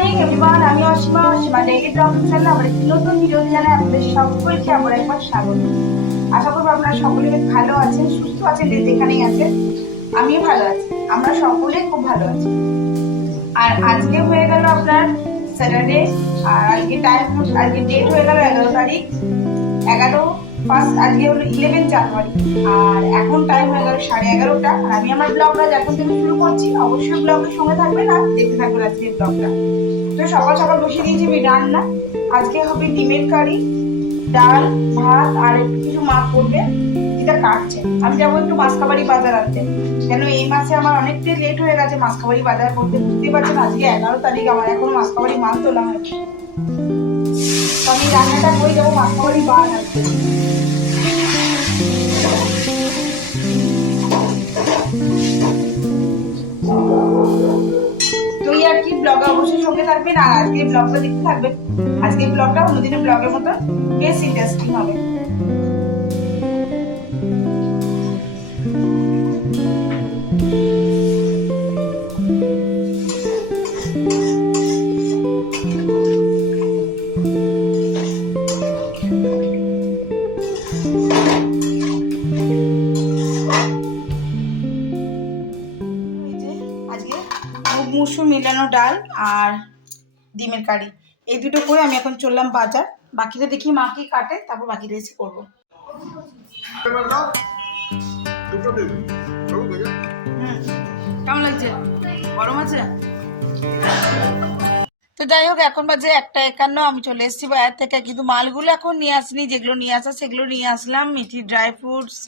Morning everyone, আমি Asima daily blog চ্যানেলে আবার একটি নতুন ভিডিও জানাই আপনাদের সকলকে আবার একবার স্বাগত। আশা করবো আপনারা সকলে ভালো আছেন, সুস্থ আছেন, যে যেখানেই আছেন। আমিও ভালো আছি, আমরা সকলে খুব ভালো আছি। আর আজকে হয়ে গেল আপনার স্যাটারডে, আর আজকে ডেট হয়ে গেল 11 তারিখ, 11 আজকে হলো 11 জানুয়ারি। আর এখন টাইম হয়ে গেল 11:30। আর আমি আমার ব্লগটা যখন থেকে শুরু করছি, অবশ্যই ব্লগের সঙ্গে থাকবেন আর দেখতে থাকবেন আজকের ব্লগটা। তো সকাল সকাল বসে দিয়েছি আমি রান্না। আজকে হবে ডিমের কারি, ডাল, ভাত আর একটু কিছু মা করবে, যেটা কাটছে। আমি যাবো একটু মাসকাবাড়ি বাজার আনতে, কেন এই মাসে আমার অনেকটাই লেট হয়ে গেছে মাসকাবাড়ি বাজার করতে। বুঝতেই পারছেন আজকে 11 তারিখ, আমার এখনো মাসকাবাড়ি মাল তোলা হয়নি। তো আমি রান্নাটা করে যাবো মাসকাবাড়ি বাজার আনতে। তো আর কি ব্লগে অবশ্যই সঙ্গে থাকবেন আর আজকে ব্লগটা দেখতে থাকবেন। আজকে ব্লগটা অন্যদিনের ব্লগের মতো বেশ ইন্টারেস্টিং হবে। আজকে মুসুর মেলানো ডাল আর ডিমের কারি, এই দুটো করে আমি এখন চললাম বাজার। বাকিটা দেখি মা কি কাটে, তারপর বাকিটা এসে করবো। কেমন লাগছে? গরম আছে? তো যাই হোক, এখন বাজে 1:51, আমি চলে এসেছি বাজার থেকে। কিন্তু মালগুলো এখন নিয়ে আসিনি, যেগুলো নিয়ে আসা সেগুলো নিয়ে আসলাম। মিঠি, ড্রাই ফ্রুটস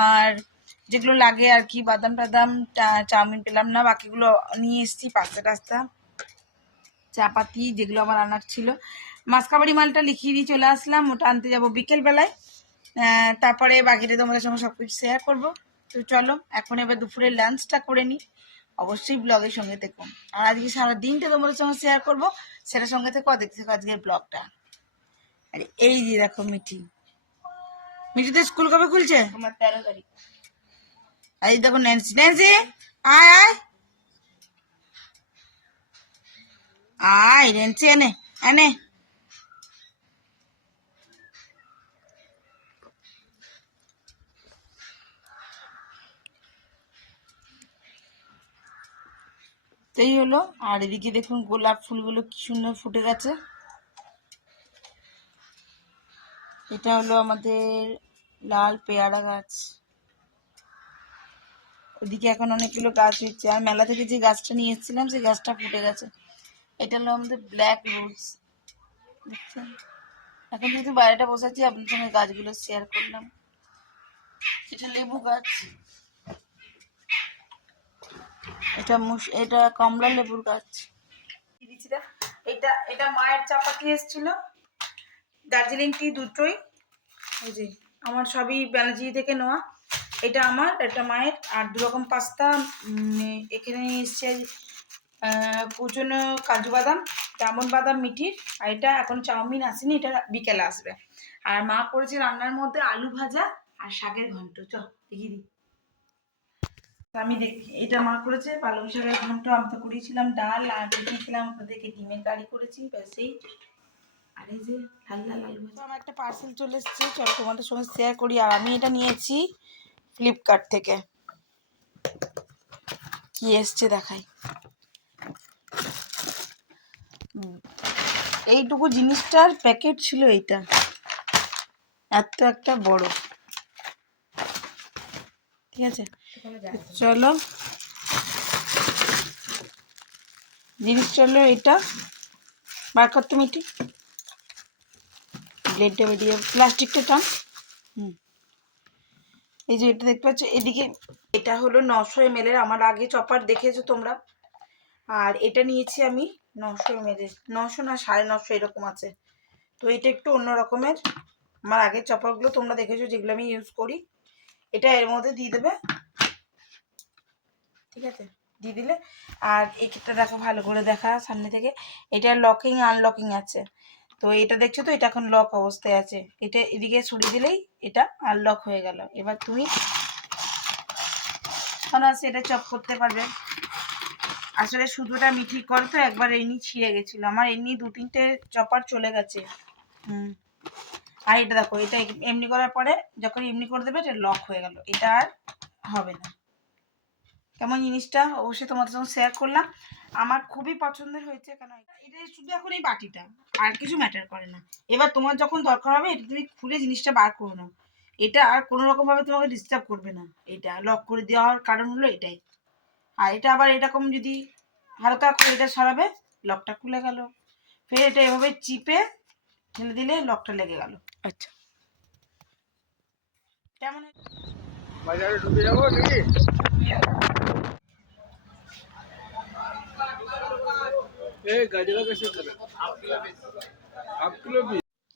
আর যেগুলো লাগে আর কি, বাদাম টাদাম, চাউমিন পেলাম না, বাকিগুলো নিয়ে এসেছি। পাস্তা টাস্তা, চাপাতি, যেগুলো আমার আনার ছিল। মাসকাবাড়ি মালটা লিখিয়ে দিয়ে চলে আসলাম, ওটা আনতে যাবো বিকেলবেলায়। তারপরে বাকিটা তোমাদের সঙ্গে সবকিছু শেয়ার করবো। তো চলো এখন এবার দুপুরের লাঞ্চটা করে নিই, অবশ্যই ব্লগের সঙ্গে থেকো। আর আজকে সারা দিনটা তোমাদের সঙ্গে শেয়ার করবো, সেটার সঙ্গে থেকো, দেখতে থাকো আজকের ব্লগটা। আর এই যে দেখো মিঠি, মিঠিদের স্কুল কবে খুলছে? আমার 13 তারিখ। এই দেখো ন্যান্সি, ন্যান্সি আয় আয় আয়, ন্যান্সি এনে এনে। এই হলো। আর এদিকে দেখুন গোলাপ ফুলগুলো কি সুন্দর ফুটে গেছে। এটা হলো আমাদের লাল পেয়ারা গাছ। ওদিকে এখন অনেকগুলো গাছ হচ্ছে, আর মেলা থেকে যে গাছটা নিয়ে এসেছিলাম সেই গাছটা ফুটে গেছে। এটা হলো আমাদের ব্ল্যাক রোজ, দেখছেন? এখন যেহেতু বাইরেটা বসাচ্ছি, আপনার সঙ্গে গাছগুলো শেয়ার করলাম। এটা লেবু গাছ, এটা কমলা লেবুর গাছ। এটা এটা মায়ের চাপাতি এসেছিল, দার্জিলিং টি দুটোই। এই যে আমার সবই ব্যানার্জি থেকে নেওয়া। এটা আমার, এটা মায়ের। আর 2 রকম পাস্তা এখানে এসছে, কুচনো কাজু বাদাম, আমন্ড বাদাম মিঠির। আর এটা এখন চাউমিন আসেনি, এটা বিকেলে আসবে। আর মা করেছে রান্নার মধ্যে আলু ভাজা আর শাকের ঘন্ট। চল দেখিয়ে দিই। আমি দেখি, এটা মা করেছে পালং শাকের ঘন্ট, আমি তো করেছিলাম ডাল, আর দেখিয়েছিলাম আপনাদেরকে ডিমের কারি করেছি, ব্যাসেই। আর এই যে লাল লাল আলু ভাজা। আমার একটা পার্সেল চলে এসেছে, চল তোমাদের সঙ্গে শেয়ার করি। আর আমি এটা নিয়েছি ফ্লিপকার্ট থেকে। কি এসছে দেখাই। এইটুকু জিনিসটার প্যাকেট ছিল এইটা, এত একটা বড়। ঠিক আছে, চলো জিনিসটা হলো এটা। বার করতে মিটি, ব্লেডটা বেরিয়ে, প্লাস্টিকটা টান। এই যে এটা দেখতে পাচ্ছ এদিকে, এটা হলো 900 ml এর। আমার আগে চপার দেখেছো তোমরা। আর এটা নিয়েছি আমি 900 ml এর, 900 না 950 এরকম আছে। তো এটা একটু অন্য রকমের। আমার আগের চপারগুলো তোমরা দেখেছো, যেগুলো আমি ইউজ করি। এটা এর মধ্যে দিয়ে দেবে, ঠিক আছে? দিয়ে দিলে। আর এটা দেখো, ভালো করে দেখা সামনে থেকে, এটা লকিং আনলকিং আছে। তো এটা দেখছো তো, এটা এখন লক অবস্থায় আছে। এটা এদিকে সরিয়ে দিলেই এটা আনলক হয়ে গেল। এবার তুমি আছে এটা চপ করতে পারবে। আসলে সুতোটা আমি ঠিক করে তো একবার এমনি ছিঁড়ে গেছিলো, আমার এমনি 2-3টে চপার চলে গেছে। আর এটা দেখো, এটা এমনি করার পরে যখন এমনি করে দেবে এটা লক হয়ে গেল, এটা আর হবে না। কেমন জিনিসটা অবশ্যই তোমাদের সঙ্গে শেয়ার করলাম, আমার খুবই পছন্দের হয়েছে। কেন এটা শুধু এখন এই বাটিটা, আর কিছু ম্যাটার করে না। এবার তোমার যখন দরকার হবে এটা তুমি খুলে জিনিসটা বার করে নাও, এটা আর কোনো রকমভাবে তোমাকে ডিস্টার্ব করবে না। এটা লক করে দেওয়ার কারণ হলো এটাই। আর এটা আবার এরকম যদি হালকা করে এটা সরাবে, লকটা খুলে গেল। ফের এটা এভাবে চিপে ঠেলে দিলে লকটা লেগে গেল। আচ্ছা, কেমন বাজারে ঢুকে যাবো নাকি?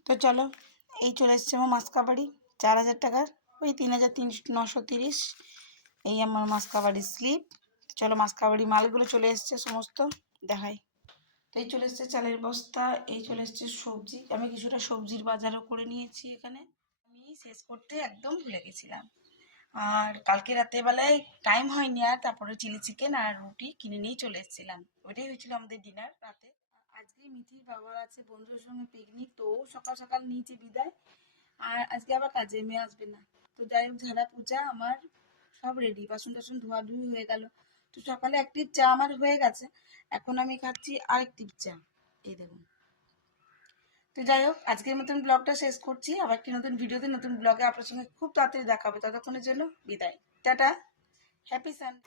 তো চলো, এই চলে এসছে আমার মাসকাবাড়ি 4000 টাকার, ওই 3330, এই আমার মাসকাবাড়ির স্লিপ। চলো মাসকাবাড়ি মালগুলো চলে এসছে সমস্ত দেখাই। তো এই চলে এসছে চালের বস্তা, এই চলে এসছে সবজি, আমি কিছুটা সবজির বাজারও করে নিয়েছি এখানে, আমি শেষ করতে একদম ভুলে গেছিলাম। আর কালকে রাতেরবেলায় টাইম হয়নি, আর তারপরে চিলি চিকেন আর রুটি কিনে নিয়ে চলে এসেছিলাম, ওইটাই হয়েছিল আমাদের ডিনার রাতে। আজকে মিঠির বাবার আছে বন্ধুদের সঙ্গে পিকনিক, তো সকাল সকাল নিয়েছে বিদায়, আর আজকে আবার কাজে মেয়ে আসবে না। তো যাই হোক, ঝাড়া পূজা আমার সব রেডি, বাসন টাসন ধোয়াধুয়ি হয়ে গেল। তো সকালে একটি চা আমার হয়ে গেছে, এখন আমি খাচ্ছি আরেকটি চা, এই দেখুন। তো যাই হোক, আজকের মতন ব্লগটা শেষ করছি, আবার একটি নতুন ভিডিওতে নতুন ব্লগে আপনার সঙ্গে খুব তাড়াতাড়ি দেখা হবে। ততক্ষণের জন্য বিদায়, টাটা, হ্যাপি সানডে।